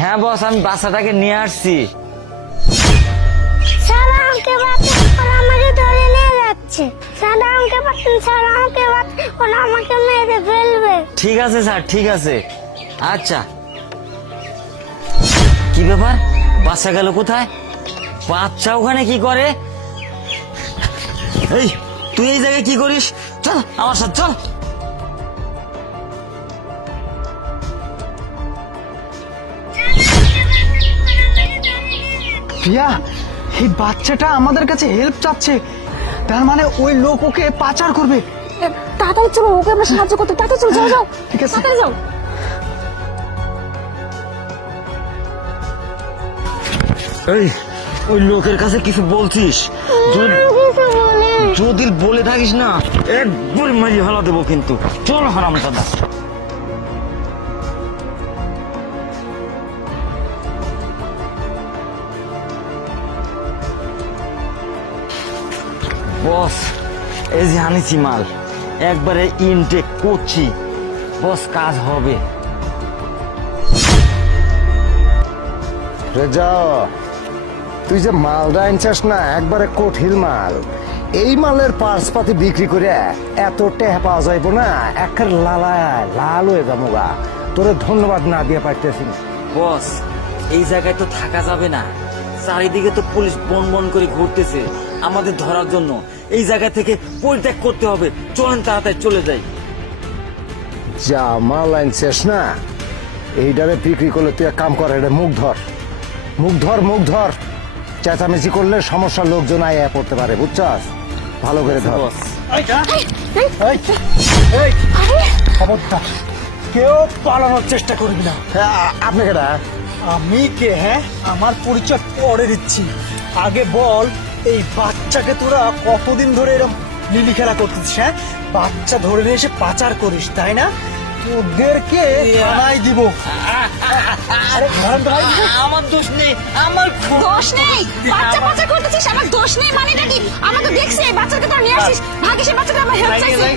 হ্যাঁ বস, আমি বাচ্চাটাকে নিয়ে আসছি। স্যার আমাকে বাঁচান, ওরা আমাকে ধরে নিয়ে যাচ্ছে। স্যার আমাকে বাঁচান, স্যার আমাকে বাঁচান, ওরা আমাকে মেরে ফেলবে। ঠিক আছে স্যার, ঠিক আছে। আচ্ছা, কি ব্যাপার, বাচ্চা গেল কোথায়? বাচ্চা ওখানে কি করে? এই তুই এই জায়গায় কি করিস? চল আমার সাথে চল। প্রিয়া, এই বাচ্চাটা আমাদের কাছে হেল্প চাচ্ছে, তার মানে ওই লোক ওকে পাচার করবে। তাড়াতাড়ি চলো, ওকে আমরা সাহায্য করতে। তাড়াতাড়ি চলো, যাও যাও, ঠিক আছে। তাড়াতাড়ি যাও। এই ওই লোকের কাছে কিছু বলছিস? যদি বলে থাকিস না একবার মারি ভালো দেবো কিন্তু। চল হারামজাদা। বস, এই যে আনিছি মাল, একবারে ইনটেক করছি বস, কাজ হবে। রেজা, তুই যে মালটা আনছিস না, একবারে কঠিন মাল। এই মালের পার্স পাতি বিক্রি করে এত টেহা পাওয়া যাইব না, একের লাল হয়ে যাবো গা। তোরে ধন্যবাদ না দিয়ে পারতেছি না। বস, এই জায়গায় তো থাকা যাবে না, চারিদিকে তো পুলিশ বন বন করে ঘুরতেছে আমাদের ধরার জন্য। এই জায়গা থেকে পরিত্যাগ করতে হবে, চলেন তাড়াতাড়ি চলে যাই। যা মাল আনছিস না, এইটারে বিক্রি করলে তুই এক কাম কর, এটা মুখ ধর, মুখ ধর, মুখ ধর। চেঁচামেচি করলে সমস্যার লোকজন আয়া পড়তে পারে, বুঝছস? ভালো করে ধর। বস, খবরদার, কেউ পালানোর চেষ্টা করবি না। হ্যাঁ, আপনি কেটা? আমি কে? হ্যাঁ, আমার পরিচয় পরে দিচ্ছি। আগে বল, এই বাচ্চাকে তোরা কতদিন ধরে এরকম লিলি খেলা করতেছিস? হ্যাঁ, বাচ্চা ধরে নিয়ে এসে পাচার করিস, তাই না? তোদেরকে থানায় দিব। আরে ধরেন তো ভাই। আমার দোষ নেই, আমার দোষ নেই, বাচ্চা পাচার করতেছিস, আমার দোষ নেই মানেটা কি? আমরা তো দেখছি এই বাচ্চাকে তো নিয়ে আসিস, ভাগ্যিস এই বাচ্চাটা আমার হেল্প চাইছে।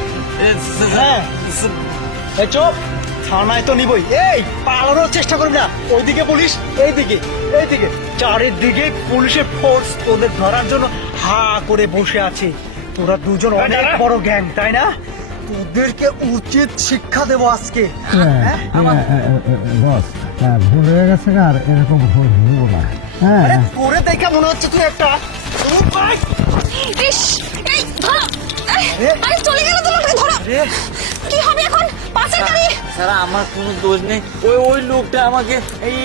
হ্যাঁ, এই চুপ, থানায় তো নিবই। এই পালানোর চেষ্টা করবি না, ওইদিকে পুলিশ, এইদিকে, এইদিকে, চারিদিকে পুলিশের ফোর্স তোদের ধরার জন্য হা করে বসে আছে। তোরা দুজন অনেক বড় গ্যাং, তাই না? তোদেরকে উচিত শিক্ষা দেবো আজকে। হ্যাঁ? বস, ভুল হয়ে গেছে, আর এরকম ভুল হবো না। আরে তোরে দেখে মনে হচ্ছে তুই একটা ইস, এই ধরো। আরে চলে গেল তো, লোকটাকে ধরো। কি হবে এখন? পাচারকারী। স্যার আমার কোনো দোষ নেই, ওই লোকটা আমাকে এই